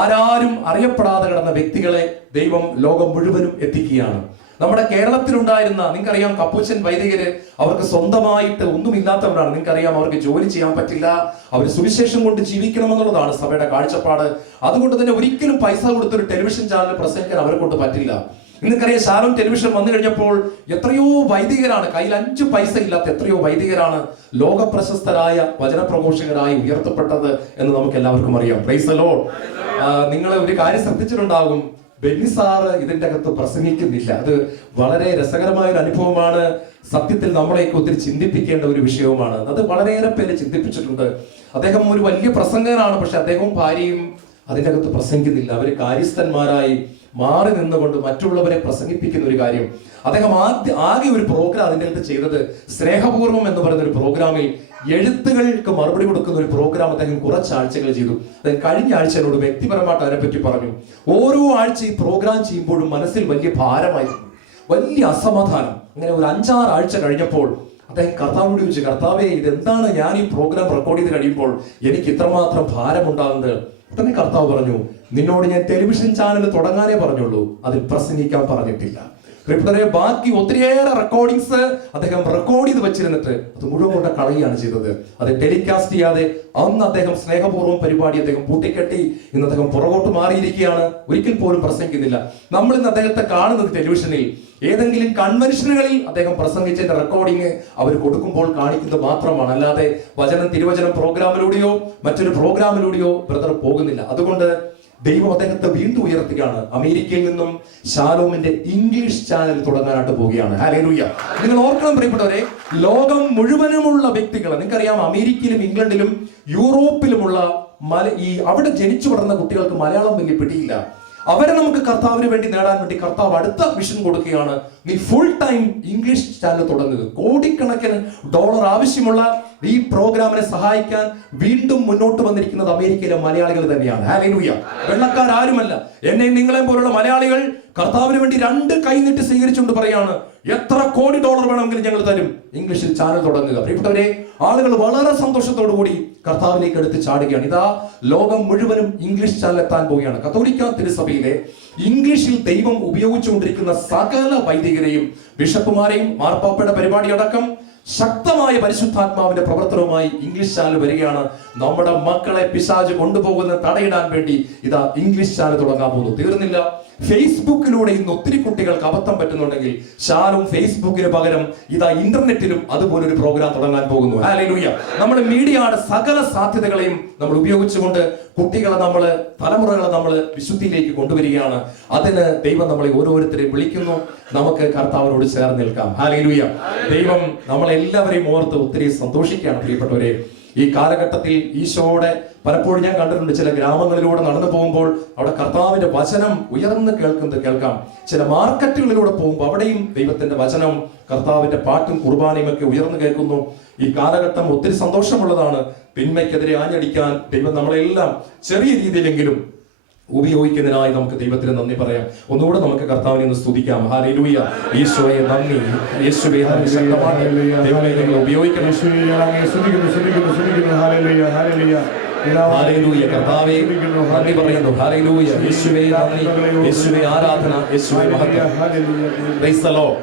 ആരാരും അറിയപ്പെടാതെ കിടന്ന വ്യക്തികളെ ദൈവം ലോകം മുഴുവനും എത്തിക്കുകയാണ്. നമ്മുടെ കേരളത്തിലുണ്ടായിരുന്ന, നിങ്ങൾക്കറിയാം, കപ്പൂച്ചൻ വൈദികര് അവർക്ക് സ്വന്തമായിട്ട് ഒന്നുമില്ലാത്തവരാണ്. നിങ്ങൾക്കറിയാം, അവർക്ക് ജോലി ചെയ്യാൻ പറ്റില്ല, അവർ സുവിശേഷം കൊണ്ട് ജീവിക്കണമെന്നുള്ളതാണ് സഭയുടെ കാഴ്ചപ്പാട്. അതുകൊണ്ട് തന്നെ ഒരിക്കലും പൈസ കൊടുത്തൊരു ടെലിവിഷൻ ചാനൽ പ്രസംഗിക്കാൻ അവരെ കൊണ്ട് പറ്റില്ല. നിങ്ങൾക്കറിയാം, ശാലോം ടെലിവിഷൻ വന്നു കഴിഞ്ഞപ്പോൾ എത്രയോ വൈദികരാണ്, കയ്യിൽ 5 പൈസ ഇല്ലാത്ത എത്രയോ വൈദികരാണ് ലോക പ്രശസ്തരായ വചന പ്രഘോഷകരായി ഉയർത്തപ്പെട്ടത് എന്ന് നമുക്ക് എല്ലാവർക്കും അറിയാം. Praise the Lord. നിങ്ങൾ ഒരു കാര്യം ശ്രദ്ധിച്ചിട്ടുണ്ടാകും, ബെന്നി സാറ് ഇതിന്റെ അകത്ത് പ്രസംഗിക്കുന്നില്ല. അത് വളരെ രസകരമായ ഒരു അനുഭവമാണ്. സത്യത്തിൽ നമ്മളെയൊക്കെ ഒത്തിരി ചിന്തിപ്പിക്കേണ്ട ഒരു വിഷയവുമാണ്. അത് വളരെയേറെ പേര് ചിന്തിപ്പിച്ചിട്ടുണ്ട്. അദ്ദേഹം ഒരു വലിയ പ്രസംഗകനാണ്, പക്ഷെ അദ്ദേഹവും ഭാര്യയും അതിൻ്റെ അകത്ത് പ്രസംഗിക്കുന്നില്ല. അവർ കാര്യസ്ഥന്മാരായി മാറി നിന്നുകൊണ്ട് മറ്റുള്ളവരെ പ്രസംഗിപ്പിക്കുന്ന ഒരു കാര്യം. അദ്ദേഹം ആകെ ഒരു പ്രോഗ്രാം അതിൻ്റെ അകത്ത് ചെയ്തത് സ്നേഹപൂർവ്വം എന്ന് പറയുന്ന ഒരു പ്രോഗ്രാമിൽ എഴുത്തുകൾക്ക് മറുപടി കൊടുക്കുന്ന ഒരു പ്രോഗ്രാം അദ്ദേഹം കുറച്ചാഴ്ചകൾ ചെയ്തു. അദ്ദേഹം കഴിഞ്ഞ ആഴ്ച എന്നോട് വ്യക്തിപരമായിട്ട് അതിനെപ്പറ്റി പറഞ്ഞു. ഓരോ ആഴ്ച ഈ പ്രോഗ്രാം ചെയ്യുമ്പോഴും മനസ്സിൽ വലിയ ഭാരമായിരുന്നു, വലിയ അസമാധാനം. അങ്ങനെ ഒരു 5-6 ആഴ്ച കഴിഞ്ഞപ്പോൾ അദ്ദേഹം കർത്താവിനോട് ചോദിച്ചു, കർത്താവേ, ഇതെന്താണ് ഞാൻ ഈ പ്രോഗ്രാം റെക്കോർഡ് ചെയ്ത് കഴിയുമ്പോൾ എനിക്ക് ഇത്രമാത്രം ഭാരമുണ്ടാകുന്നത്? ഉടനെ കർത്താവ് പറഞ്ഞു, നിന്നോട് ഞാൻ ടെലിവിഷൻ ചാനൽ തുടങ്ങാനേ പറഞ്ഞുള്ളൂ, അതിൽ പ്രസംഗിക്കാൻ പറഞ്ഞിട്ടില്ല. ബാക്കി ഒത്തിരിയേറെ റെക്കോർഡിങ്സ് അദ്ദേഹം റെക്കോർഡ് ചെയ്ത് വെച്ചിരുന്നിട്ട് അത് മുഴുവൻ കൊണ്ട് കളയുകയാണ് ചെയ്തത്. അത് ടെലികാസ്റ്റ് ചെയ്യാതെ അന്ന് അദ്ദേഹം സ്നേഹപൂർവ്വം പരിപാടി അദ്ദേഹം പൂട്ടിക്കെട്ടി. ഇന്ന് അദ്ദേഹം പുറകോട്ട് മാറിയിരിക്കുകയാണ്, ഒരിക്കൽ പോലും പ്രസംഗിക്കുന്നില്ല. നമ്മൾ ഇന്ന് അദ്ദേഹത്തെ കാണുന്നത് ടെലിവിഷനിൽ ഏതെങ്കിലും കൺവെൻഷനുകളിൽ അദ്ദേഹം പ്രസംഗിച്ചതിന്റെ റെക്കോർഡിങ് അവർ കൊടുക്കുമ്പോൾ കാണിക്കുന്നത് മാത്രമാണ്. അല്ലാതെ തിരുവചനം പ്രോഗ്രാമിലൂടെയോ മറ്റൊരു പ്രോഗ്രാമിലൂടെയോ ബ്രദർ പോകുന്നില്ല. അതുകൊണ്ട് ദൈവം അദ്ദേഹത്തെ വീണ്ടും ഉയർത്തുകയാണ്. അമേരിക്കയിൽ നിന്നും ശാലോമിന്റെ ഇംഗ്ലീഷ് ചാനൽ തുടങ്ങാനായിട്ട് പോവുകയാണ്. ഹല്ലേലൂയ. നിങ്ങൾ ഓർക്കണം പ്രിയപ്പെട്ടവരെ, ലോകം മുഴുവനുമുള്ള വ്യക്തികൾ, നിങ്ങൾക്കറിയാം, അമേരിക്കയിലും ഇംഗ്ലണ്ടിലും യൂറോപ്പിലുമുള്ള അവിടെ ജനിച്ചു വളർന്ന കുട്ടികൾക്ക് മലയാളം വലിയ പിടിയില്ല. അവരെ നമുക്ക് കർത്താവിന് വേണ്ടി നേടാൻ വേണ്ടി കർത്താവ് അടുത്ത മിഷൻ കൊടുക്കുകയാണ്. നീ ഫുൾ ടൈം ഇംഗ്ലീഷ് ചാനൽ തുടങ്ങുക. കോടിക്കണക്കിന് ഡോളർ ആവശ്യമുള്ള ഈ പ്രോഗ്രാമിനെ സഹായിക്കാൻ വീണ്ടും മുന്നോട്ട് വന്നിരിക്കുന്നത് അമേരിക്കയിലെ മലയാളികൾ തന്നെയാണ്. ഹല്ലേലൂയ. വെള്ളക്കാരാരുമല്ല. എന്നെയും നിങ്ങളെയും പോലുള്ള മലയാളികൾ കർത്താവിന് വേണ്ടി 2 കൈ നീട്ടി സ്വീകരിച്ചുകൊണ്ട് പറയാണ്, എത്ര കോടി ഡോളർ വേണമെങ്കിലും ഞങ്ങൾ തരും, ഇംഗ്ലീഷിൽ ചാനൽ തുടങ്ങുക. പ്രിയപ്പെട്ടവരെ, ആളുകൾ വളരെ സന്തോഷത്തോടു കൂടി കർത്താവിലേക്ക് എടുത്ത് ചാടുകയാണ്. ഇതാ ലോകം മുഴുവനും ഇംഗ്ലീഷ് ചാനൽ എത്താൻ പോവുകയാണ്. കത്തോലിക്ക തിരുസഭയിലെ ഇംഗ്ലീഷിൽ ദൈവം ഉപയോഗിച്ചുകൊണ്ടിരിക്കുന്ന സകല വൈദികരെയും ബിഷപ്പുമാരെയും മാർപ്പാപ്പയുടെ പരിപാടി അടക്കം ശക്തമായ പരിശുദ്ധാത്മാവിന്റെ പ്രവർത്തനവുമായി ഇംഗ്ലീഷ് ചാനൽ വരികയാണ്. നമ്മുടെ മക്കളെ പിശാച് കൊണ്ടുപോകുന്ന തടയിടാൻ വേണ്ടി ഇതാ ഇംഗ്ലീഷ് ചാനൽ തുടങ്ങാൻ പോകുന്നു. തീർന്നില്ല, ഫേസ്ബുക്കിലൂടെ ഇന്ന് ഒത്തിരി കുട്ടികൾക്ക് അബദ്ധം പറ്റുന്നുണ്ടെങ്കിൽ ശാലും ഫേസ്ബുക്കിന് പകരം ഇതാ ഇന്റർനെറ്റിലും അതുപോലൊരു പ്രോഗ്രാം തുടങ്ങാൻ പോകുന്നു. ഹല്ലേലൂയ. നമ്മുടെ മീഡിയയുടെ സകല സാധ്യതകളെയും നമ്മൾ ഉപയോഗിച്ചുകൊണ്ട് കുട്ടികളെ തലമുറകളെ നമ്മൾ വിശുദ്ധിയിലേക്ക് കൊണ്ടുവരികയാണ്. അതിന് ദൈവം നമ്മളെ ഓരോരുത്തരെയും വിളിക്കുന്നു. നമുക്ക് കർത്താവിനോട് ചേർന്ന് നിൽക്കാം. ഹല്ലേലൂയ. ദൈവം നമ്മളെല്ലാവരെയും ഓർത്ത് ഒത്തിരി സന്തോഷിക്കുകയാണ്. പ്രിയപ്പെട്ടവരെ, ഈ കാലഘട്ടത്തിൽ ഈശോയുടെ പലപ്പോഴും ഞാൻ കണ്ടിട്ടുണ്ട്, ചില ഗ്രാമങ്ങളിലൂടെ നടന്നു പോകുമ്പോൾ അവിടെ കർത്താവിന്റെ വചനം ഉയർന്ന് കേൾക്കാം. ചില മാർക്കറ്റുകളിലൂടെ പോകുമ്പോൾ അവിടെയും ദൈവത്തിന്റെ വചനം, കർത്താവിന്റെ പാട്ടും കുർബാനയും ഒക്കെ ഉയർന്നു കേൾക്കുന്നു. ഈ കാലഘട്ടം ഒത്തിരി സന്തോഷമുള്ളതാണ്. തിന്മയ്ക്കെതിരെ ആഞ്ഞടിക്കാൻ ദൈവം നമ്മളെല്ലാം ചെറിയ രീതിയിലെങ്കിലും ഉപയോഗിക്കുന്നതിനായി നമുക്ക് ദൈവത്തിന് നന്ദി പറയാം. ഒന്നുകൂടെ നമുക്ക് കർത്താവിനെ ഒന്ന് സ്തുതിക്കാം. ഹല്ലേലൂയ. ഈശോയെ നന്ദി, യേശുവേ നന്ദി. ശക്തമായി ദൈവമേ നിങ്ങൾ ഉപയോഗിക്കണം. ഹല്ലേലൂയ. കർത്താവേ നന്ദി പറയുന്നു. ഹല്ലേലൂയ. യേശുവേ നന്ദി, യേശുവേ ആരാധന, യേശുവേ മഹത്വം. Praise the Lord.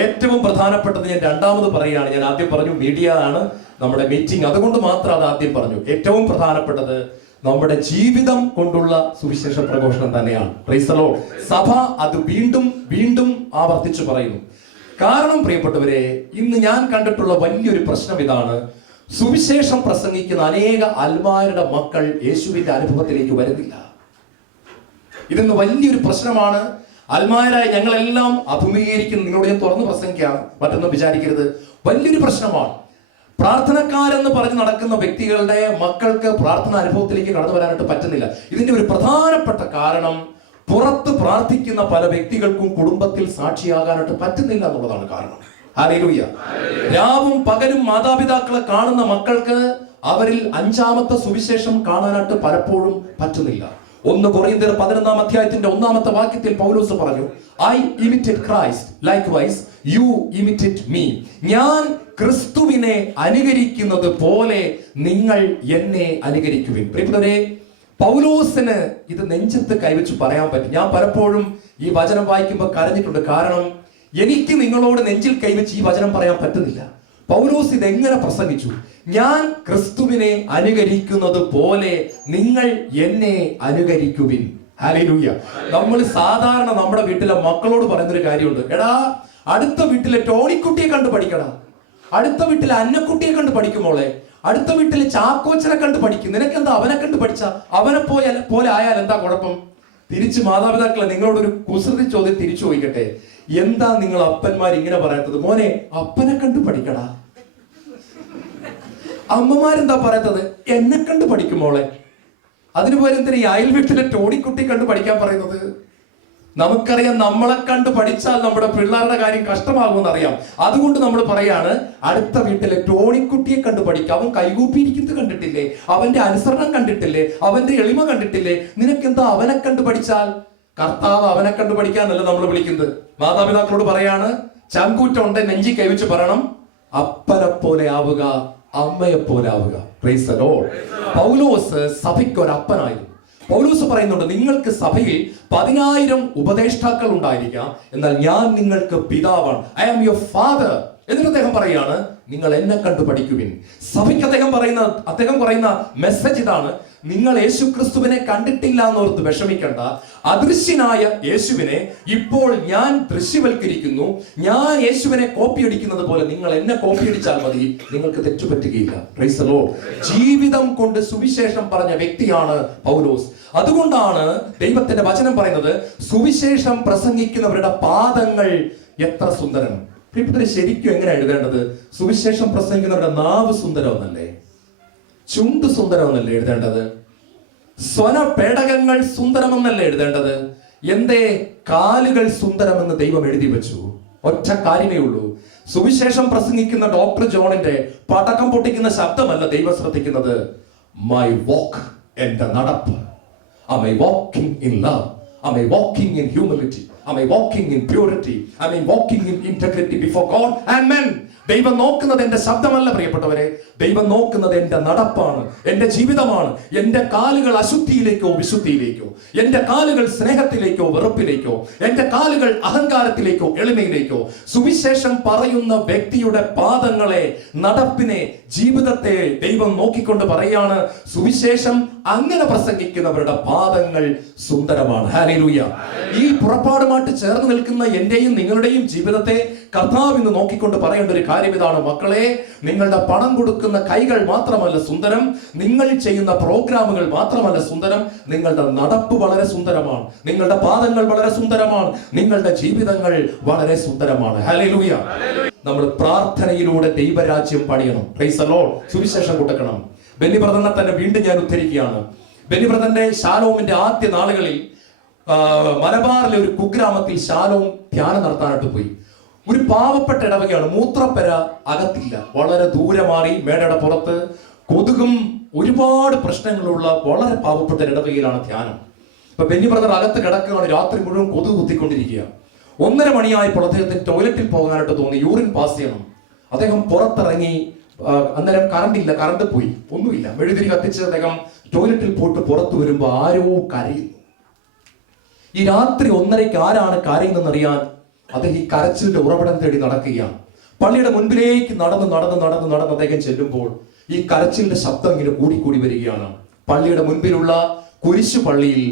ഏറ്റവും പ്രധാനപ്പെട്ടത് ഞാൻ രണ്ടാമത് പറയുകയാണ്. ഞാൻ ആദ്യം പറഞ്ഞു മീഡിയ ആണ് നമ്മുടെ മീറ്റിംഗ്, അതുകൊണ്ട് മാത്രം അത് ആദ്യം പറഞ്ഞു. ഏറ്റവും പ്രധാനപ്പെട്ടത് നമ്മുടെ ജീവിതം കൊണ്ടുള്ള സുവിശേഷ പ്രഘോഷണം തന്നെയാണ്. Praise the Lord. സഭ അത് വീണ്ടും വീണ്ടും ആവർത്തിച്ചു പറയുന്നു. കാരണം പ്രിയപ്പെട്ടവരെ, ഇന്ന് ഞാൻ കണ്ടിട്ടുള്ള വലിയൊരു പ്രശ്നം ഇതാണ്. സുവിശേഷം പ്രസംഗിക്കുന്ന അനേക അൽമാരുടെ മക്കൾ യേശുവിന്റെ അനുഭവത്തിലേക്ക് വരുന്നില്ല. ഇതൊന്ന് വലിയൊരു പ്രശ്നമാണ്. അൽമാരായ ഞങ്ങളെല്ലാം അഭിമുഖീകരിക്കുന്നു. നിങ്ങളോട് ഞാൻ തുറന്ന് പ്രസംഗിക്കാം, മറ്റൊന്നും വിചാരിക്കരുത്. വലിയൊരു പ്രശ്നമാണ്. പ്രാർത്ഥനക്കാരെന്ന് പറഞ്ഞ് നടക്കുന്ന വ്യക്തികളുടെ മക്കൾക്ക് പ്രാർത്ഥന അനുഭവത്തിലേക്ക് കടന്നു വരാനായിട്ട് പറ്റുന്നില്ല. ഇതിന്റെ ഒരു പ്രധാനപ്പെട്ട കാരണം പുറത്ത് പ്രാർത്ഥിക്കുന്ന പല വ്യക്തികൾക്കും കുടുംബത്തിൽ സാക്ഷിയാകാനായിട്ട് പറ്റുന്നില്ല എന്നുള്ളതാണ് കാരണം. ഹല്ലേലൂയ. രാവും പകലും മാതാപിതാക്കളെ കാണുന്ന മക്കൾക്ക് അവരിൽ അഞ്ചാമത്തെ സുവിശേഷം കാണാനായിട്ട് പലപ്പോഴും പറ്റുന്നില്ല. 1 കൊറിന്ത്യർ 11 അധ്യായത്തിന്റെ 1 വാക്യത്തിൽ പൗലോസ് പറഞ്ഞു, I imitate Christ, likewise you imitate me. ഞാൻ ക്രിസ്തുവിനെ അനുകരിക്കുന്നത് പോലെ നിങ്ങൾ എന്നെ അനുകരിക്കുവിൻ. പ്രിയപ്പെട്ടവരെ, പൗലോസിന് ഇത് നെഞ്ചത്ത് കൈവച്ച് പറയാൻ പറ്റും. ഞാൻ പലപ്പോഴും ഈ വചനം വായിക്കുമ്പോൾ കരഞ്ഞിട്ടുണ്ട്. കാരണം എനിക്ക് നിങ്ങളോട് നെഞ്ചിൽ കൈവച്ച് ഈ വചനം പറയാൻ പറ്റുന്നില്ല. പൗലോസ് ഇതെങ്ങനെ പ്രസംഗിച്ചു? ഞാൻ ക്രിസ്തുവിനെ അനുകരിക്കുന്നത് പോലെ നിങ്ങൾ എന്നെ അനുകരിക്കുവിൻ. ഹല്ലേലൂയ. നമ്മൾ സാധാരണ നമ്മുടെ വീട്ടിലെ മക്കളോട് പറയുന്നൊരു കാര്യമുണ്ട്, എടാ അടുത്ത വീട്ടിലെ ടോണിക്കുട്ടിയെ കണ്ട് പഠിക്കണം, അടുത്ത വീട്ടിലെ അന്നക്കുട്ടിയെ കണ്ട് പഠിക്കുമോളെ, അടുത്ത വീട്ടിലെ ചാക്കോച്ചനെ കണ്ട് പഠിക്കും, നിനക്കെന്താ അവനെ കണ്ട് പഠിച്ച അവനെ പോലെ ആയാൽ എന്താ കുഴപ്പം? തിരിച്ച് മാതാപിതാക്കളെ, നിങ്ങളോടൊരു കുസൃതി ചോദ്യം തിരിച്ചു ചോദിക്കട്ടെ, എന്താ നിങ്ങൾ അപ്പന്മാർ ഇങ്ങനെ പറയാത്തത്? മോനെ അപ്പനെ കണ്ട് പഠിക്കടാ. അമ്മമാരെന്താ പറയാത്തത്? എന്നെ കണ്ട് പഠിക്കുമോളെ. അതിനു പോലെ എന്തിനാ ഈ അയൽ വീട്ടിലെ ടോണിക്കുട്ടി കണ്ട് പഠിക്കാൻ പറയുന്നത്? നമുക്കറിയാം, നമ്മളെ കണ്ട് പഠിച്ചാൽ നമ്മുടെ പിള്ളേരുടെ കാര്യം കഷ്ടമാകുമെന്ന് അറിയാം. അതുകൊണ്ട് നമ്മൾ പറയാണ്, അടുത്ത വീട്ടിലെ ടോണിക്കുട്ടിയെ കണ്ട് പഠിക്കാം. അവൻ കൈകൂപ്പിയിരിക്കുന്നത് കണ്ടിട്ടില്ലേ? അവന്റെ അനുസരണം കണ്ടിട്ടില്ലേ? അവന്റെ എളിമ കണ്ടിട്ടില്ലേ? നിനക്കെന്താ അവനെ കണ്ട് പഠിച്ചാൽ? കർത്താവ് അവനെ കണ്ട് പഠിക്കാന്നല്ല നമ്മൾ വിളിക്കുന്നത്. മാതാപിതാക്കളോട് പറയാണ്, ചങ്കൂറ്റുണ്ട് നെഞ്ചി കൈവച്ച് പറയണം, അപ്പനെ പോലെ ആവുക, അമ്മയെ പോലെ ആവുക. Praise the Lord. പൗലോസ് സഭയ്ക്ക് ഒരു അപ്പനായിരുന്നു. പൗലോസ് പറയുന്നുണ്ട്, നിങ്ങൾക്ക് സഭയിൽ 10,000 ഉപദേഷ്ടാക്കൾ ഉണ്ടായിരിക്കാം, എന്നാൽ ഞാൻ നിങ്ങൾക്ക് പിതാവാണ്. I am your father. എന്നിട്ട് അദ്ദേഹം പറയാണ്, നിങ്ങൾ എന്നെ കണ്ടു പഠിക്കുവിൻ. സഭയ്ക്ക് അദ്ദേഹം പറയുന്ന മെസ്സേജ് ഇതാണ്, നിങ്ങൾ യേശുക്രിസ്തുവിനെ കണ്ടിട്ടില്ല എന്നോർത്ത് വിഷമിക്കണ്ട. അദൃശ്യനായ യേശുവിനെ ഇപ്പോൾ ഞാൻ ദൃശ്യവൽക്കരിക്കുന്നു. ഞാൻ യേശുവിനെ കോപ്പി അടിക്കുന്നത് പോലെ നിങ്ങൾ എന്നെ കോപ്പി അടിച്ചാൽ മതി, നിങ്ങൾക്ക് തെറ്റുപറ്റുകയില്ല. Praise the Lord. ജീവിതം കൊണ്ട് സുവിശേഷം പറഞ്ഞ വ്യക്തിയാണ് പൗലോസ്. അതുകൊണ്ടാണ് ദൈവത്തിന്റെ വചനം പറയുന്നത്, സുവിശേഷം പ്രസംഗിക്കുന്നവരുടെ പാദങ്ങൾ എത്ര സുന്ദരം. പ്രിയപ്പെട്ടവരെ, ശരിക്കും എങ്ങനെ എഴുതേണ്ടത്? സുവിശേഷം പ്രസംഗിക്കുന്നവരുടെ നാവ് സുന്ദരമെന്നല്ലേ, ചുണ്ട് സുന്ദരമെന്നല്ലേ എഴുതേണ്ടത്? സ്വന പേടകങ്ങൾ സുന്ദരമെന്നല്ലേ എഴുതേണ്ടത്? എന്തേ കാലുകൾ സുന്ദരമെന്ന് ദൈവം എഴുതി വെച്ചു? ഒറ്റ കാര്യമേ ഉള്ളൂ, സുവിശേഷം പ്രസംഗിക്കുന്ന ഡോക്ടർ ജോണിന്റെ പടക്കം പൊട്ടിക്കുന്ന ശബ്ദമല്ല ദൈവം ശ്രദ്ധിക്കുന്നത്. മൈ വാക്ക്, എന്റെ നടപ്പ്. Am I walking in love? Am I walking in humility? Am I walking in purity? Am I walking in integrity before God and men? ദൈവം നോക്കുന്നത് എന്റെ ശബ്ദമല്ല പ്രിയപ്പെട്ടവരെ, ദൈവം നോക്കുന്നത് എന്റെ നടപ്പാണ്, എന്റെ ജീവിതമാണ്. എന്റെ കാലുകൾ അശുദ്ധിയിലേക്കോ വിശുദ്ധിയിലേക്കോ, എന്റെ കാലുകൾ സ്നേഹത്തിലേക്കോ വെറുപ്പിലേക്കോ, എന്റെ കാലുകൾ അഹങ്കാരത്തിലേക്കോ എളിമയിലേക്കോ, സുവിശേഷം പറയുന്ന വ്യക്തിയുടെ പാദങ്ങളെ, നടപ്പിനെ, ജീവിതത്തെ ദൈവം നോക്കിക്കൊണ്ട് പറയാണ്, സുവിശേഷം അങ്ങനെ പ്രസംഗിക്കുന്നവരുടെ പാദങ്ങൾ സുന്ദരമാണ്. ഹല്ലേലൂയ. ഈ പുറപ്പാടുമായിട്ട് ചേർന്ന് നിൽക്കുന്ന എന്റെയും നിങ്ങളുടെയും ജീവിതത്തെ കർത്താവ് ഇന്ന് നോക്കിക്കൊണ്ട് പറയേണ്ട ഒരു കാര്യം ഇതാണ്, മക്കളെ, നിങ്ങളുടെ പണം കൊടുക്കുന്ന കൈകൾ മാത്രമല്ല സുന്ദരം, നിങ്ങൾ ചെയ്യുന്ന പ്രോഗ്രാമുകൾ മാത്രമല്ല സുന്ദരം, നിങ്ങളുടെ നടപ്പ് വളരെ സുന്ദരമാണ്, നിങ്ങളുടെ പാദങ്ങൾ വളരെ സുന്ദരമാണ്, നിങ്ങളുടെ ജീവിതങ്ങൾ വളരെ സുന്ദരമാണ്. ഹല്ലേലൂയ. നമ്മൾ പ്രാർത്ഥനയിലൂടെ ദൈവരാജ്യം പണിയണം. Praise the Lord. സുവിശേഷം കൊടുക്കണം. ബെന്നി ബ്രദറിനെ തന്നെ വീണ്ടും ഞാൻ ഉദ്ധരിക്കുകയാണ്. ബെന്നി ബ്രദറിന്റെ ശാലോമിന്റെ ആദ്യ നാളുകളിൽ മലബാറിലെ ഒരു കുഗ്രാമത്തിൽ ശാലോം ധ്യാനം നടത്താനായിട്ട് പോയി. ഒരു പാവപ്പെട്ട ഇടവകയാണ്, മൂത്രപ്പര അകത്തില്ല, വളരെ ദൂരെ മാറി മേടയുടെ പുറത്ത്, കൊതുകും ഒരുപാട് പ്രശ്നങ്ങളുള്ള വളരെ പാവപ്പെട്ട ഇടവകയിലാണ് ധ്യാനം. ഇപ്പൊ ബെന്നി ബ്രദർ അകത്ത് കിടക്കുകയാണ്, രാത്രി മുഴുവൻ കൊതുക് കുത്തിക്കൊണ്ടിരിക്കുക. 1:30 മണിയായപ്പോൾ അദ്ദേഹത്തിന് ടോയ്ലറ്റിൽ പോകാനായിട്ട് തോന്നി, യൂറിൻ പാസ് ചെയ്യണം. അദ്ദേഹം പുറത്തിറങ്ങി. അന്നേരം കറണ്ട് പോയി, ഒന്നുമില്ല, മെഴുതിരി കത്തിച്ച് അദ്ദേഹം ടോയ്ലറ്റിൽ പോയിട്ട് പുറത്തു വരുമ്പോ ആരോ കരയുന്നു. ഈ രാത്രി 1:30 ആരാണ് കരയുന്നറിയാൻ അദ്ദേഹം ഈ കരച്ചിലിന്റെ ഉറവിടം തേടി നടക്കുകയാണ്. പള്ളിയുടെ മുൻപിലേക്ക് നടന്ന് അദ്ദേഹം ചെല്ലുമ്പോൾ ഈ കരച്ചിലിന്റെ ശബ്ദം ഇങ്ങനെ കൂടിക്കൂടി വരികയാണ്. പള്ളിയുടെ മുൻപിലുള്ള കുരിശു പള്ളിയിൽ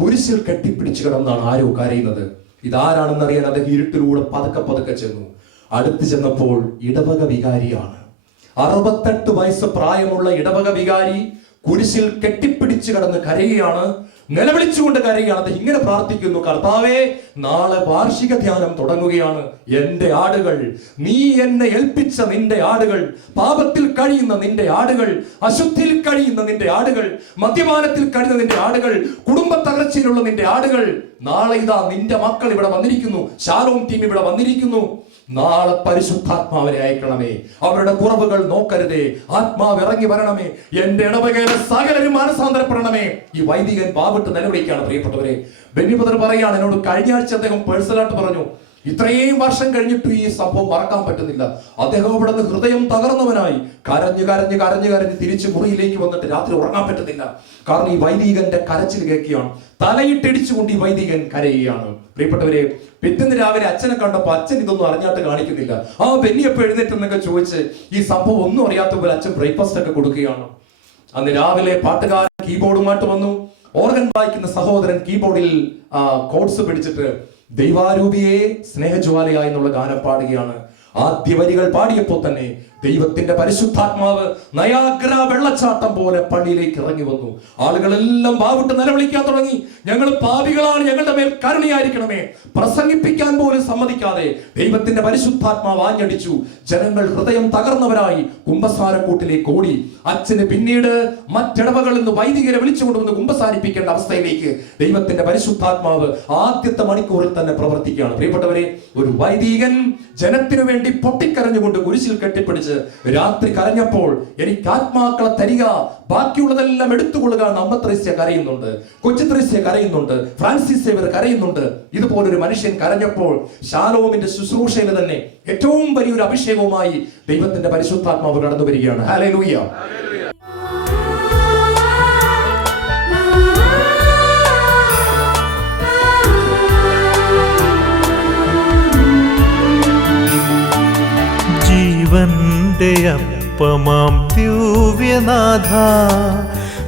കുരിശിൽ കെട്ടിപ്പിടിച്ചു കിടന്നാണ് ആരോ കരയുന്നത്. ഇതാരാണെന്ന് അറിയാൻ അദ്ദേഹം ഇരുട്ടിലൂടെ പതുക്കെ ചെന്നു. അടുത്ത് ചെന്നപ്പോൾ ഇടവക വികാരിയാണ്. 68 വയസ്സ് പ്രായമുള്ള ഇടവക വികാരി കുരിശിൽ കെട്ടിപ്പിടിച്ചു കിടന്ന് കരയുകയാണ്, നിലവിളിച്ചുകൊണ്ട് കരയുകയാണ്. അത് ഇങ്ങനെ പ്രാർത്ഥിക്കുന്നു, കർത്താവേ, നാളെ വാർഷിക ധ്യാനം തുടങ്ങുകയാണ്. എന്റെ ആടുകൾ, നീ എന്നെ ഏൽപ്പിച്ച നിന്റെ ആടുകൾ, പാപത്തിൽ കഴിയുന്ന നിന്റെ ആടുകൾ, അശുദ്ധിയിൽ കഴിയുന്ന നിന്റെ ആടുകൾ, മദ്യപാനത്തിൽ കഴിയുന്ന നിന്റെ ആടുകൾ, കുടുംബ തകർച്ചയിലുള്ള നിന്റെ ആടുകൾ, നാളെ ഇതാ നിന്റെ മക്കൾ ഇവിടെ വന്നിരിക്കുന്നു, ശാലോം ടീം ഇവിടെ വന്നിരിക്കുന്നു. നാളെ പരിശുദ്ധാത്മാവിനെ അയക്കണമേ. അവരുടെ കുറവുകൾ നോക്കരുതേ. ആത്മാവ് ഇറങ്ങി വരണമേ. എന്റെ ഇടവകയിലെ സകലരും മാനസാന്തരപ്പെടണമേ. ഈ വൈദികൻ പാവിട്ട് നിലവിളിക്കുകയാണ് പ്രിയപ്പെട്ടവരെ. ബെന്നി ബ്രദർ പറയാണ്, എന്നോട് കഴിഞ്ഞ ആഴ്ച അദ്ദേഹം പേഴ്സണലായിട്ട് പറഞ്ഞു, ഇത്രയും വർഷം കഴിഞ്ഞിട്ട് ഈ സംഭവം മറക്കാൻ പറ്റുന്നില്ല. അദ്ദേഹം അവിടെ നിന്ന് ഹൃദയം തകർന്നവനായി കരഞ്ഞ് കരഞ്ഞ് കരഞ്ഞ് കരഞ്ഞ് തിരിച്ച് മുറിയിലേക്ക് വന്നിട്ട് രാത്രി ഉറങ്ങാൻ പറ്റുന്നില്ല. കാരണം ഈ വൈദികന്റെ കരച്ചിൽ കേൾക്കുകയാണ്. തലയിട്ടിടിച്ചുകൊണ്ട് ഈ വൈദികൻ കരയുകയാണ്. പ്രിയപ്പെട്ടവരെ, പിറ്റേന്ന് രാവിലെ അച്ഛനെ കണ്ടപ്പോൾ അച്ഛൻ ഇതൊന്നും അറിഞ്ഞാട്ട് കാണിക്കുന്നില്ല. ആ ബെന്നിയപ്പോൾ എഴുന്നേറ്റെന്നൊക്കെ ചോദിച്ച് ഈ സംഭവം ഒന്നും അറിയാത്ത പോലെ അച്ഛൻ ബ്രേക്ക്ഫാസ്റ്റ് ഒക്കെ കൊടുക്കുകയാണ്. അന്ന് രാവിലെ പാട്ടുകാരൻ കീബോർഡുമായിട്ട് വന്നു. ഓർഗൻ വായിക്കുന്ന സഹോദരൻ കീബോർഡിൽ കോഡ്സ് പിടിച്ചിട്ട് ദൈവാരൂപിയെ സ്നേഹജ്വാലയ എന്നുള്ള ഗാനം പാടുകയാണ്. ആദ്യ വരികൾ പാടിയപ്പോൾ തന്നെ ദൈവത്തിന്റെ പരിശുദ്ധാത്മാവ് നയാഗ്ര വെള്ളച്ചാട്ടം പോലെ പള്ളിയിലേക്ക് ഇറങ്ങി വന്നു. ആളുകളെല്ലാം വാവിട്ട് നിലവിളിക്കാൻ തുടങ്ങി, ഞങ്ങൾ പാപികളാണ്, ഞങ്ങളുടെ മേൽ കരുണയായിരിക്കണമേ. പ്രസംഗിപ്പിക്കാൻ പോലും സമ്മതിക്കാതെ ദൈവത്തിന്റെ പരിശുദ്ധാത്മാവ് ആഞ്ഞടിച്ചു. ജനങ്ങൾ ഹൃദയം തകർന്നവരായി കുമ്പസാരക്കൂട്ടിലേക്ക് ഓടി. അച്ഛന് പിന്നീട് മറ്റിടവകളിൽ നിന്ന് വൈദികരെ വിളിച്ചുകൊണ്ടുവന്ന് കുമ്പസാരിപ്പിക്കേണ്ട അവസ്ഥയിലേക്ക് ദൈവത്തിന്റെ പരിശുദ്ധാത്മാവ് ആദ്യത്തെ മണിക്കൂറിൽ തന്നെ പ്രവർത്തിക്കുകയാണ്. പ്രിയപ്പെട്ടവരെ, ഒരു വൈദികൻ ജനത്തിനു വേണ്ടി പൊട്ടിക്കരഞ്ഞുകൊണ്ട് കുരിശിൽ കെട്ടിപ്പിടിച്ച് രാത്രി കരഞ്ഞപ്പോൾ എനിക്ക് ആത്മാക്കളെ തരിക, ബാക്കിയുള്ളതെല്ലാം എടുത്തുകൊള്ളുക. അമ്മ ത്രേസ്യ കരയുന്നുണ്ട്, കൊച്ചു ത്രേസ്യ കരയുന്നുണ്ട്, ഫ്രാൻസിസ് സേവ്യർ കരയുന്നുണ്ട്. ഇതുപോലൊരു മനുഷ്യൻ കരഞ്ഞപ്പോൾ ശാലോമിന്റെ ശുശ്രൂഷയിൽ തന്നെ ഏറ്റവും വലിയൊരു അഭിഷേകവുമായി ദൈവത്തിന്റെ പരിശുദ്ധാത്മാവ് കടന്നു വരികയാണ്. ഹല്ലേലൂയ. ജീവന്റെ അപ്പമാം ദിവ്യനാഥ,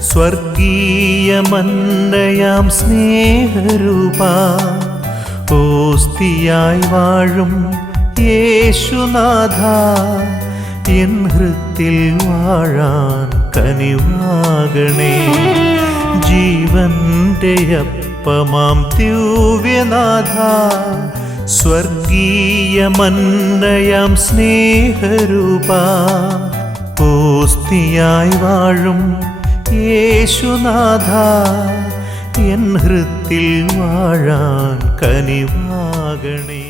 സ്വർഗീയ മന്നയാം സ്നേഹരൂപ, ഓസ്തിയായി വാഴും യേശുനാഥ, എൻ ഹൃത്തിൽ വാഴാൻ കനിവാകണേ. ജീവന്റെ അപ്പമാം ദിവ്യനാഥ, സ്വർഗീയ മന്നയാം സ്നേഹരൂപ, ഓസ്തിയായി വാഴും യേശുനാഥ, എൻ ഹൃത്തിൽ വാഴാൻ കനിവാകണേ.